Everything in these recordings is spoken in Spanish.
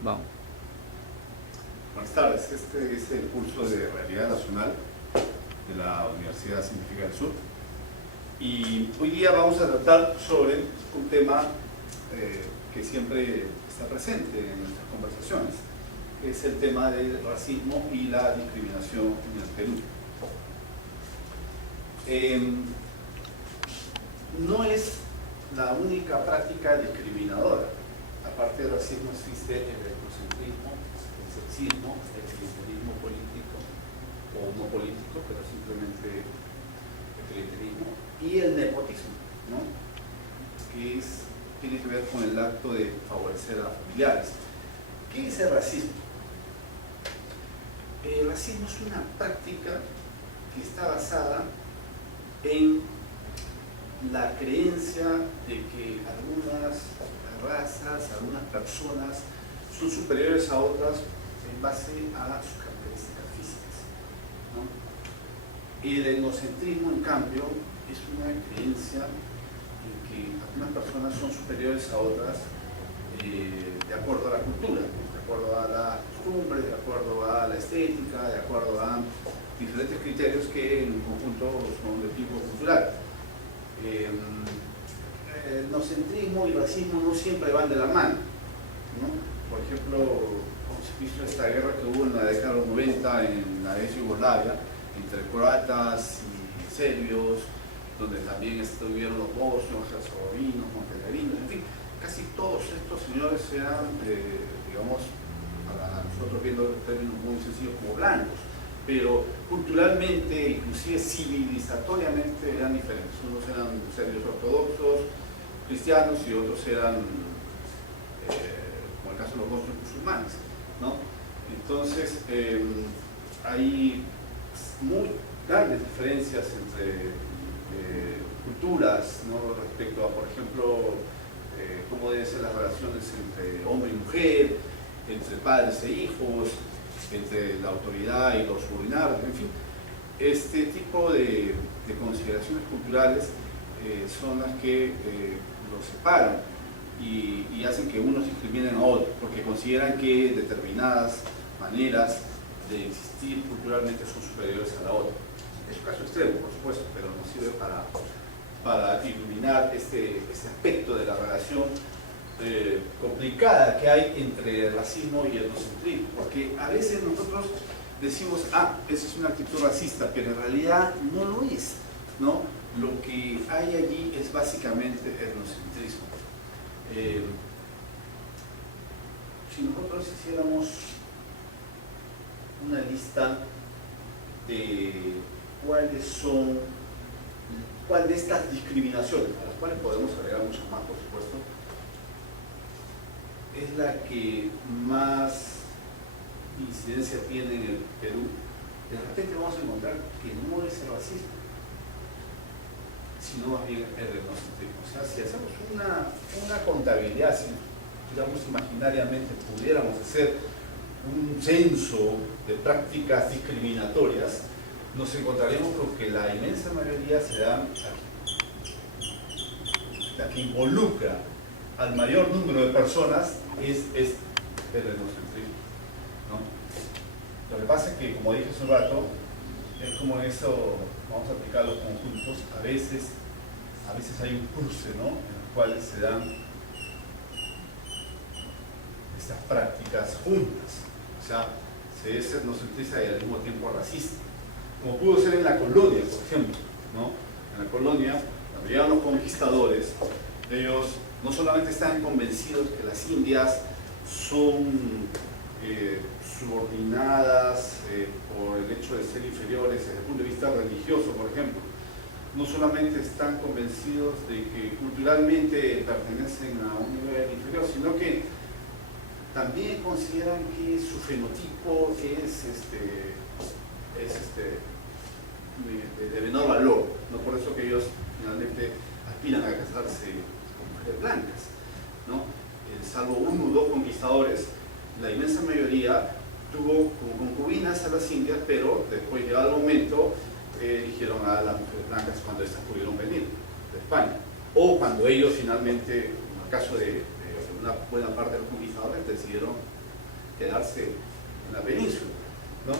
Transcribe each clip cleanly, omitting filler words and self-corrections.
Vamos. Buenas tardes, este es el curso de Realidad Nacional de la Universidad Científica del Sur y hoy día vamos a tratar sobre un tema que siempre está presente en nuestras conversaciones, que es el tema del racismo y la discriminación en el Perú. No es la única práctica discriminadora. Aparte del racismo existe el etnocentrismo, el sexismo, el clientelismo político o no político, pero simplemente el clientelismo, y el nepotismo, ¿no? Que tiene que ver con el acto de favorecer a familiares. ¿Qué es el racismo? El racismo es una práctica que está basada en la creencia de que algunas razas, algunas personas son superiores a otras en base a sus características físicas, ¿no? El etnocentrismo, en cambio, es una creencia en que algunas personas son superiores a otras de acuerdo a la cultura, de acuerdo a la costumbre, de acuerdo a la estética, de acuerdo a diferentes criterios que en conjunto son de tipo cultural. El etnocentrismo y el racismo no siempre van de la mano, ¿no? Por ejemplo, como se hizo esta guerra que hubo en la década de los 90 en la ex Yugoslavia, entre croatas y serbios, donde también estuvieron los bosnios, herzegovinos, montenegrinos, en fin, casi todos estos señores eran, digamos, para nosotros viendo los términos muy sencillos, como blancos, pero culturalmente, inclusive civilizatoriamente, eran diferentes. Unos eran serbios ortodoxos, cristianos, y otros eran, como el caso de los bosnios, musulmanes, ¿no? Entonces, hay muy grandes diferencias entre culturas, ¿no? Respecto a, por ejemplo, cómo deben ser las relaciones entre hombre y mujer, entre padres e hijos, entre la autoridad y los subordinados, en fin. Este tipo de consideraciones culturales son las que los separan y hacen que unos discriminen a otros, porque consideran que determinadas maneras de existir culturalmente son superiores a la otra. Es un caso extremo, por supuesto, pero nos sirve para iluminar este aspecto de la relación complicada que hay entre el racismo y el etnocentrismo, porque a veces nosotros decimos, esa es una actitud racista, pero en realidad no lo es, ¿no? Lo que hay allí es básicamente etnocentrismo. Si nosotros hiciéramos una lista de cuál de estas discriminaciones, a las cuales podemos agregar muchas más, por supuesto, es la que más incidencia tiene en el Perú, de repente vamos a encontrar que no es el racismo, sino más bien el etnocentrismo. O sea, si hacemos una contabilidad, si digamos imaginariamente pudiéramos hacer un censo de prácticas discriminatorias, nos encontraremos con que la inmensa mayoría se da la que involucra al mayor número de personas es el etnocentrismo, ¿no? Lo que pasa es que, como dije hace un rato, es como eso, vamos a aplicar los conjuntos, a veces hay un cruce, ¿no? En los cuales se dan estas prácticas juntas, o sea, se es etnocentrista y al mismo tiempo racista, como pudo ser en la colonia, por ejemplo, ¿no? En la colonia, cuando llegan los conquistadores, ellos no solamente están convencidos que las indias son subordinadas por el hecho de ser inferiores desde el punto de vista religioso, por ejemplo, no solamente están convencidos de que culturalmente pertenecen a un nivel inferior, sino que también consideran que su fenotipo es de menor valor, no por eso que ellos finalmente aspiran a casarse con mujeres blancas, ¿no? Salvo uno o dos conquistadores, la inmensa mayoría tuvo como concubinas a las indias, pero después, llegado el momento, eligieron a las mujeres blancas cuando estas pudieron venir de España, o cuando ellos finalmente, en el caso de una buena parte de los conquistadores, decidieron quedarse en la península, ¿no?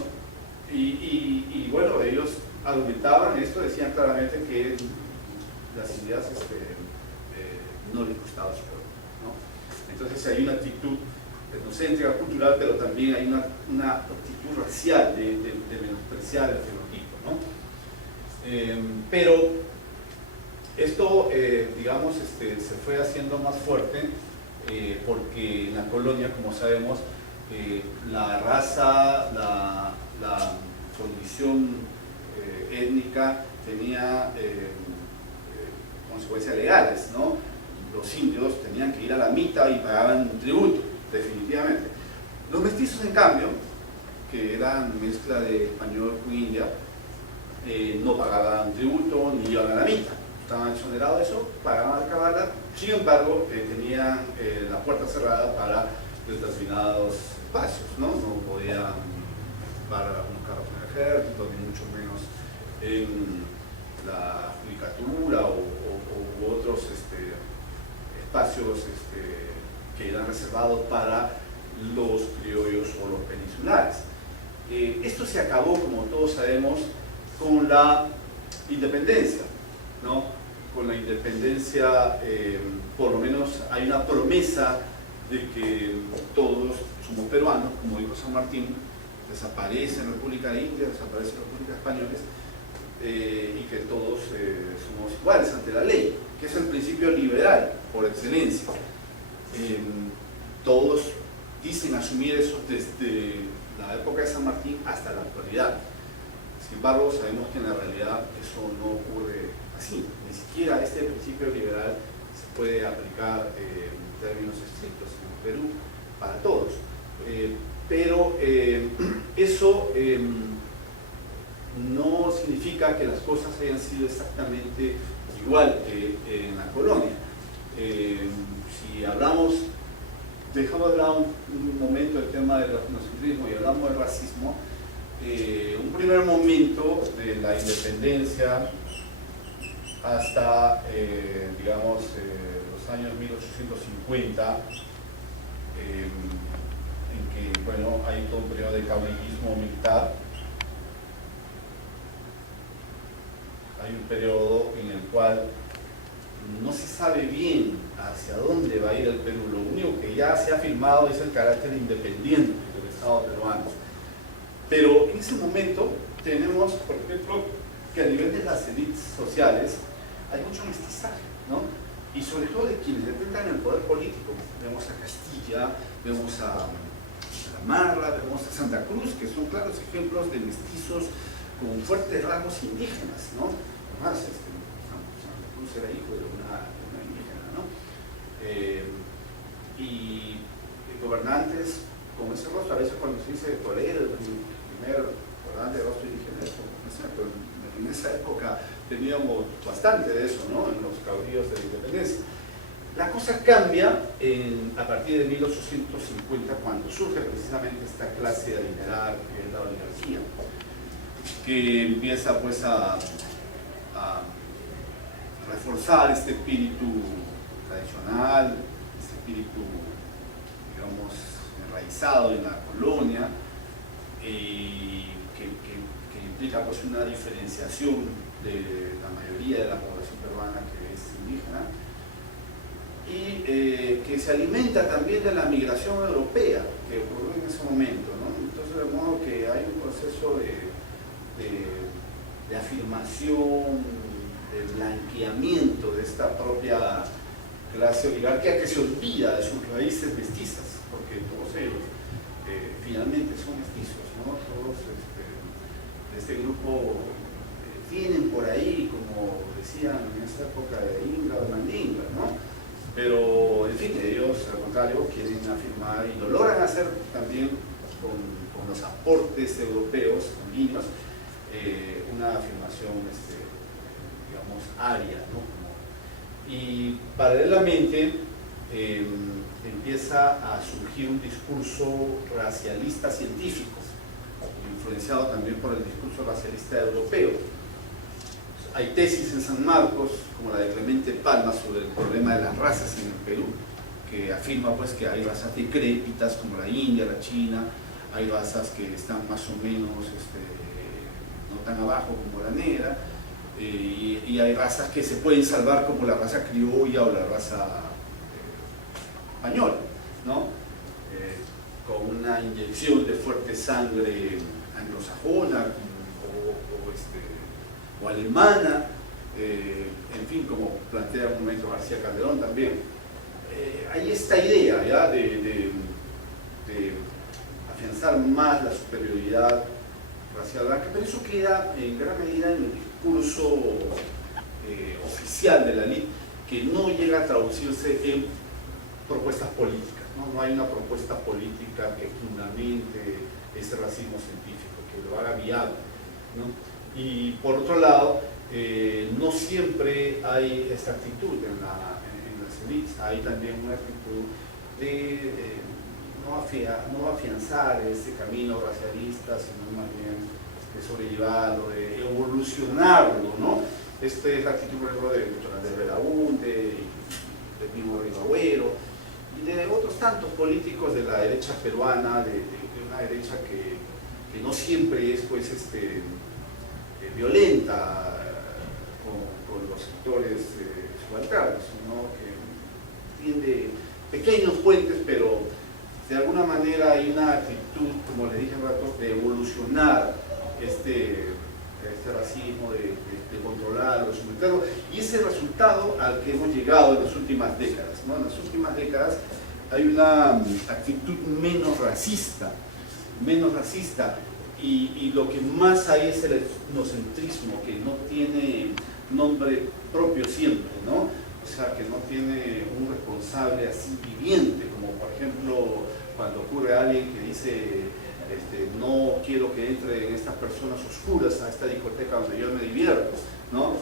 Y bueno, ellos argumentaban esto, decían claramente que las ideas no les gustaba su pueblo, ¿no? Entonces hay una actitud etnocéntrica, cultural, pero también hay una actitud racial de menospreciar el fenotipo, ¿no? Pero esto, digamos, se fue haciendo más fuerte porque en la colonia, como sabemos, la raza, la condición étnica tenía consecuencias legales, ¿no? Los indios tenían que ir a la mita y pagaban un tributo, definitivamente. Los mestizos, en cambio, que eran mezcla de español con india, no pagaban tributo ni iban a la mita. Estaban exonerados de eso, pagaban la cabala, sin embargo, tenían la puerta cerrada para determinados espacios, ¿no? No podían parar unos carros en el ejército, ni mucho menos en la judicatura u otros espacios que eran reservados para los criollos o los peninsulares. Esto se acabó, como todos sabemos, con la independencia, ¿no? Con la independencia, por lo menos hay una promesa de que todos somos peruanos, como dijo San Martín, desaparece en República India, desaparece en República Españoles, y que todos somos iguales ante la ley, que es el principio liberal por excelencia. Todos dicen asumir eso desde la época de San Martín hasta la actualidad. Sin embargo, sabemos que en la realidad eso no ocurre así. Ni siquiera este principio liberal se puede aplicar en términos estrictos en el Perú para todos. Pero eso no significa que las cosas hayan sido exactamente igual que en la colonia. Si hablamos, dejamos de lado un momento el tema del etnocentrismo y hablamos del racismo, un primer momento de la independencia hasta, digamos, los años 1850, en que, bueno, hay todo un periodo de caudillismo militar. Hay un periodo en el cual no se sabe bien hacia dónde va a ir el Perú. Lo único que ya se ha firmado es el carácter independiente del Estado peruano. Pero en ese momento tenemos, por ejemplo, que a nivel de las élites sociales hay mucho mestizaje, ¿no? Y sobre todo de quienes detentan el poder político. Vemos a Castilla, vemos a Marra, vemos a Santa Cruz, que son claros ejemplos de mestizos con fuertes rasgos indígenas, ¿no? Además, Santa Cruz era hijo de una indígena, ¿no? Y gobernantes con ese rostro, a veces cuando se dice Toledo, el primer gobernante de rostro indígena, en esa época teníamos bastante de eso, ¿no? En los caudillos de la independencia. La cosa cambia a partir de 1850, cuando surge precisamente esta clase adinerada que es la oligarquía, que empieza pues a reforzar este espíritu tradicional, este espíritu, digamos, enraizado en la colonia, y que implica pues una diferenciación de la mayoría de la población peruana que es indígena, y que se alimenta también de la migración europea que ocurrió en ese momento, ¿no? Entonces, de modo que hay un proceso de afirmación, de blanqueamiento de esta propia clase oligárquica que se olvida de sus raíces mestizas, porque todos ellos finalmente son mestizos, ¿no? Todos de este grupo tienen por ahí, como decían en esta época, de Inga o Mandinga, ¿no? Pero, en fin, ellos, al contrario, quieren afirmar, y lo logran hacer también con los aportes europeos, sanguíneos, una afirmación, digamos, aria, ¿no? Y paralelamente empieza a surgir un discurso racialista científico, influenciado también por el discurso racialista europeo. Hay tesis en San Marcos, como la de Clemente Palma, sobre el problema de las razas en el Perú, que afirma pues que hay razas decrépitas como la India, la China, hay razas que están más o menos no tan abajo como la negra, y hay razas que se pueden salvar como la raza criolla o la raza española, ¿no? Con una inyección de fuerte sangre anglosajona o alemana, en fin, como plantea un momento García Calderón también. Hay esta idea ¿ya? de afianzar más la superioridad racial blanca, pero eso queda en gran medida en el discurso oficial de la élite, que no llega a traducirse en propuestas políticas, ¿no? No hay una propuesta política que fundamente ese racismo científico, que lo haga viable, ¿no? Y por otro lado, no siempre hay esta actitud en las élites, hay también una actitud de no afianzar ese camino racialista, sino más bien de sobrellevarlo, de evolucionarlo, ¿no? Esta es la actitud, por ejemplo, de Jonathan Belaúnde, del mismo Ribagüero, y de otros tantos políticos de la derecha peruana, de una derecha que no siempre es pues, violenta con los sectores subalternos, sino que tiende pequeños puentes, pero de alguna manera hay una actitud, como le dije hace rato, de evolucionar este racismo, de controlarlo, de someterlo, y ese resultado al que hemos llegado en las últimas décadas, ¿no? En las últimas décadas hay una actitud menos racista, y lo que más hay es el etnocentrismo, que no tiene nombre propio siempre, ¿no? O sea, que no tiene un responsable así viviente, como por ejemplo cuando ocurre alguien que dice no quiero que entren estas personas oscuras a esta discoteca donde yo me divierto, ¿no?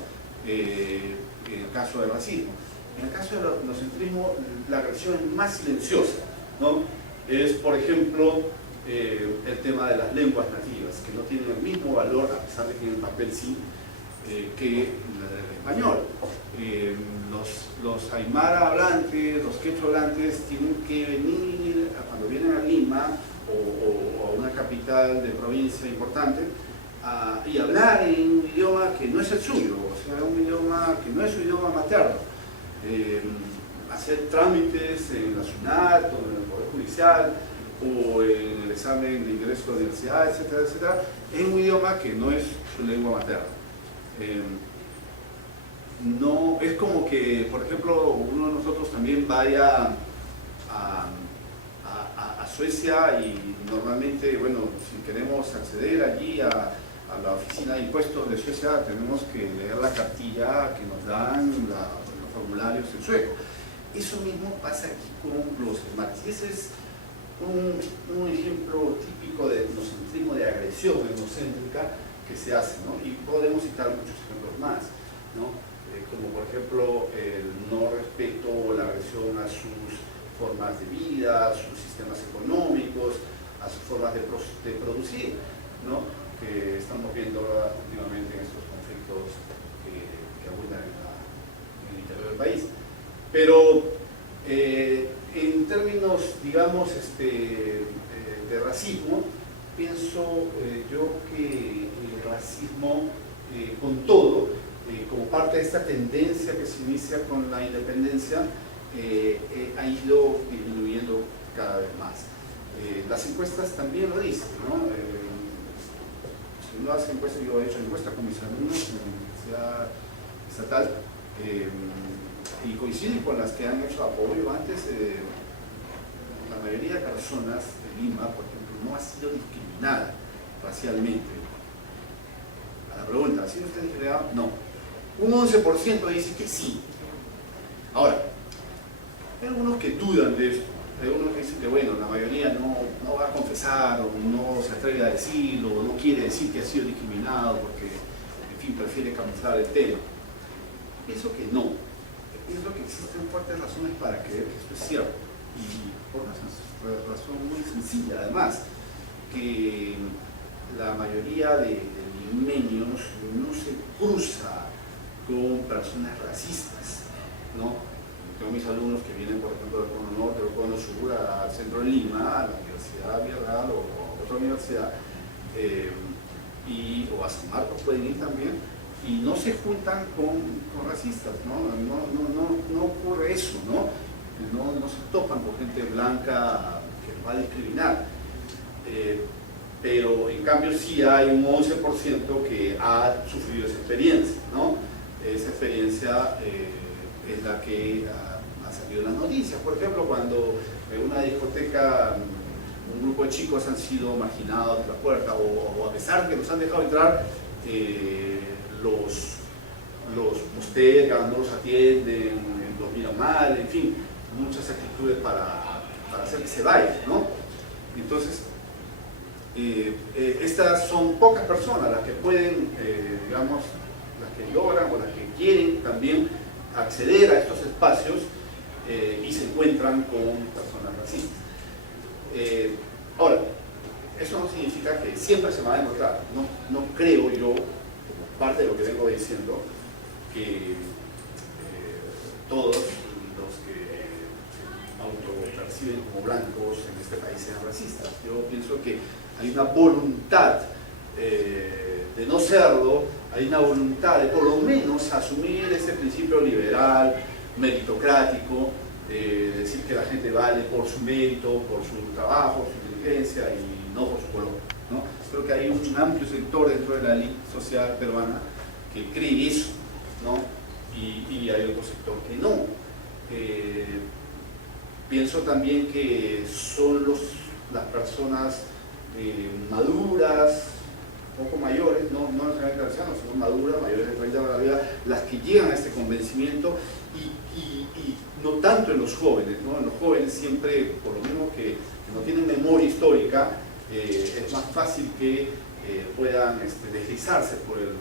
En el caso del racismo. En el caso del etnocentrismo, la agresión es más silenciosa, ¿no? Es, por ejemplo, el tema de las lenguas nativas, que no tienen el mismo valor, a pesar de que en el papel sí, que el español. Los aymara hablantes, los quechua hablantes tienen que venir, cuando vienen a Lima o a una capital de provincia importante, y hablar en un idioma que no es el suyo, o sea, un idioma que no es su idioma materno. Hacer trámites en la SUNAT o en el Poder Judicial o en el examen de ingreso a la universidad, etcétera, etcétera, en un idioma que no es su lengua materna. No, es como que, por ejemplo, uno de nosotros también vaya a Suecia y normalmente, bueno, si queremos acceder allí a la oficina de impuestos de Suecia, tenemos que leer la cartilla que nos dan los formularios en sueco. Eso mismo pasa aquí con los smarts. Y ese es un ejemplo típico de etnocentrismo, de agresión etnocéntrica que se hace, ¿no? Y podemos citar muchos ejemplos más, ¿no? Como por ejemplo el no respeto o la agresión a sus formas de vida, a sus sistemas económicos, a sus formas de producir, ¿no? Que estamos viendo últimamente en estos conflictos que abundan en el interior del país. Pero en términos, digamos, de racismo, pienso yo que el racismo, con todo, como parte de esta tendencia que se inicia con la independencia, ha ido disminuyendo cada vez más. Las encuestas también lo dicen, ¿no? Si uno hace encuestas, yo he hecho encuestas con mis alumnos en la Universidad Estatal, y coinciden con las que han hecho apoyo antes. La mayoría de personas de Lima, por ejemplo, no ha sido discriminada racialmente. A la pregunta, ¿ha sido usted discriminado? No. Un 11% dice que sí. Ahora, hay algunos que dudan de esto. Hay algunos que dicen que, bueno, la mayoría no va a confesar, o no se atreve a decirlo, o no quiere decir que ha sido discriminado porque, en fin, prefiere camuflar el tema. Pienso que no. Pienso que existen fuertes razones para creer que esto es cierto. Y por una razón muy sencilla, además, que la mayoría de limeños no se cruza con personas racistas, ¿no? tengo mis alumnos que vienen, por ejemplo, del Cono Norte o del Cono Sur al centro de Lima, a la Universidad Villarreal o a otra universidad, o a San Marcos pueden ir también, y no se juntan con racistas, no ocurre eso, ¿no? No se topan con gente blanca que los va a discriminar. Pero en cambio sí hay un 11% que ha sufrido esa experiencia, ¿no? Esa experiencia es la que ha salido en las noticias. Por ejemplo, cuando en una discoteca un grupo de chicos han sido marginados de la puerta, o a pesar de que los han dejado entrar, los postergan, no los atienden, los miran mal, en fin, muchas actitudes para hacer que se vayan, ¿no? Entonces, estas son pocas personas las que pueden, digamos, las que logran o las que quieren también acceder a estos espacios y se encuentran con personas racistas. Ahora, eso no significa que siempre se va a encontrar. No creo yo, como parte de lo que vengo diciendo, que todos los que se autoperciben como blancos en este país sean racistas. Yo pienso que hay una voluntad de no serlo, hay una voluntad de por lo menos asumir ese principio liberal, meritocrático, decir que la gente vale por su mérito, por su trabajo, su inteligencia y no por su color, ¿no? Creo que hay un amplio sector dentro de la élite social peruana que cree eso, ¿no? Y hay otro sector que no. Pienso también que son las personas maduras, poco mayores, no necesariamente ancianos, sino maduras, mayores de 30 años de la vida, las que llegan a este convencimiento y no tanto en los jóvenes, ¿no? En los jóvenes siempre, por lo mismo que no tienen memoria histórica, es más fácil que puedan deslizarse por el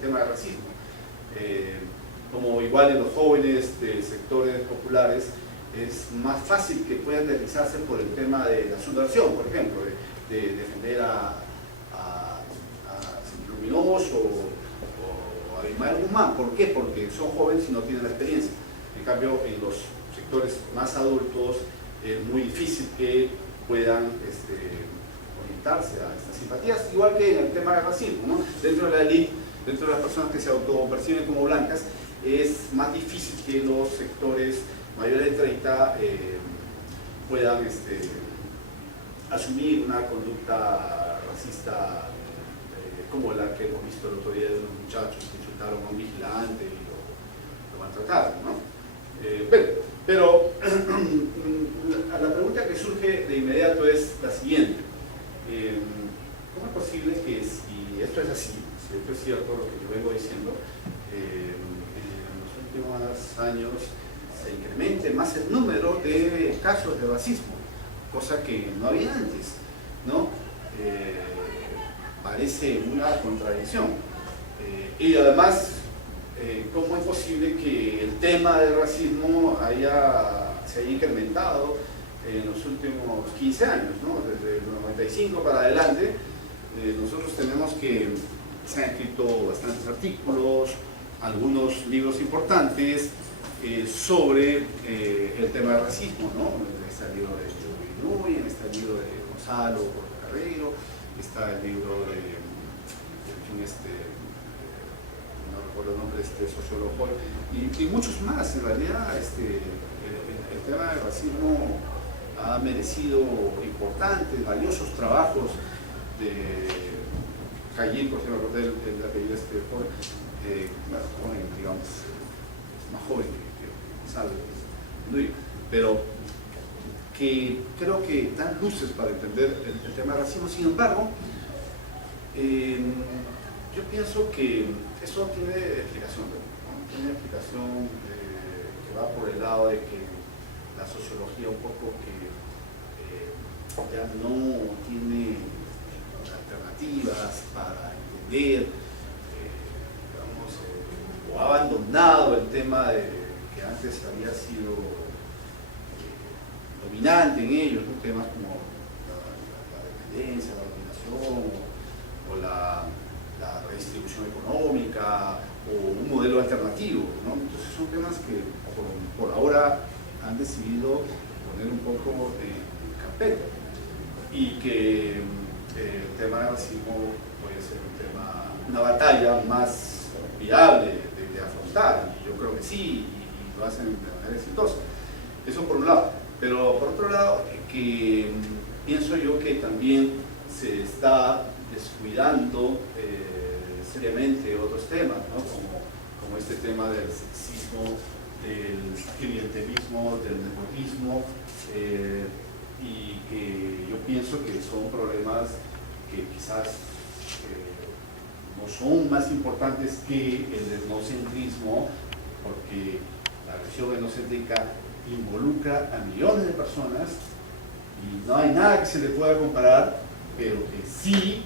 tema del racismo. Como igual en los jóvenes de sectores populares, es más fácil que puedan deslizarse por el tema de la subversión, por ejemplo, de defender a Luminoso o a Abimael Guzmán. ¿Por qué? Porque son jóvenes y no tienen la experiencia. En cambio, en los sectores más adultos es muy difícil que puedan orientarse a estas simpatías, igual que en el tema del racismo, ¿no? Dentro de la élite, dentro de las personas que se autoperciben como blancas, es más difícil que los sectores mayores de 30 puedan asumir una conducta racista como la que hemos visto el otro día de unos muchachos que insultaron a un vigilante y lo maltrataron, ¿no? Pero la pregunta que surge de inmediato es la siguiente. ¿Cómo es posible que, si esto es así, si esto es cierto lo que yo vengo diciendo, en los últimos años se incremente más el número de casos de racismo, cosa que no había antes, ¿no? Parece una contradicción. Y además, ¿cómo es posible que el tema del racismo se haya incrementado en los últimos 15 años, ¿no? Desde el 95 para adelante? Nosotros tenemos que se han escrito bastantes artículos, algunos libros importantes sobre el tema del racismo, ¿no? Está el libro de Joe, está el libro de Gonzalo Carrero, está el libro de no recuerdo el nombre de este sociólogo, y muchos más. En realidad el tema del racismo ha merecido importantes, valiosos trabajos de Cayín, por ejemplo, el apellido joven, joven, digamos, es más joven que Gonzalo, pero que creo que dan luces para entender el tema del racismo. Sin embargo, yo pienso que eso tiene explicación, ¿no? Tiene explicación que va por el lado de que la sociología un poco que ya no tiene alternativas para entender, o ha abandonado el tema que antes había sido dominante en ellos, ¿no? Temas como la dependencia, la dominación, o la redistribución económica, o un modelo alternativo, ¿no? Entonces son temas que por ahora han decidido poner un poco en carpeta, y que el tema del racismo puede ser un tema, una batalla más viable de afrontar, y yo creo que sí, y lo hacen de manera exitosa. Eso por un lado. Pero por otro lado, que pienso yo que también se está descuidando seriamente otros temas, ¿no? como este tema del sexismo, del clientelismo, del nepotismo, y que yo pienso que son problemas que quizás no son más importantes que el etnocentrismo, porque la visión etnocéntrica involucra a millones de personas y no hay nada que se le pueda comparar, pero que sí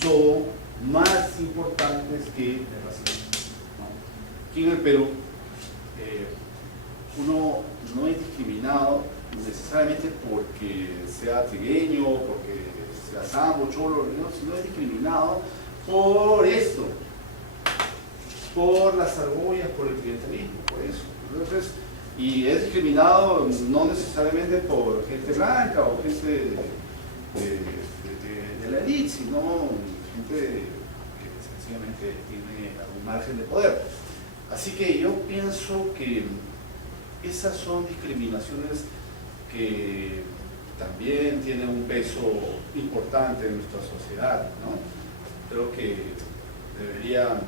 son más importantes que el racismo, ¿no? Aquí en el Perú uno no es discriminado necesariamente porque sea trigueño, porque sea sambo, cholo, no, sino es discriminado por esto, por las argollas, por el clientelismo, por eso. Entonces, y es discriminado no necesariamente por gente blanca o gente de la élite, sino gente que sencillamente tiene algún margen de poder. Así que yo pienso que esas son discriminaciones que también tienen un peso importante en nuestra sociedad, ¿no? Creo que deberían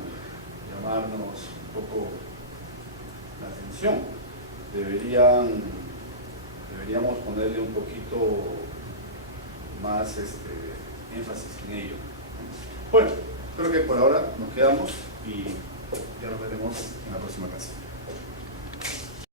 llamarnos un poco la atención. Deberíamos ponerle un poquito más énfasis en ello. Bueno, creo que por ahora nos quedamos y ya nos veremos en la próxima clase.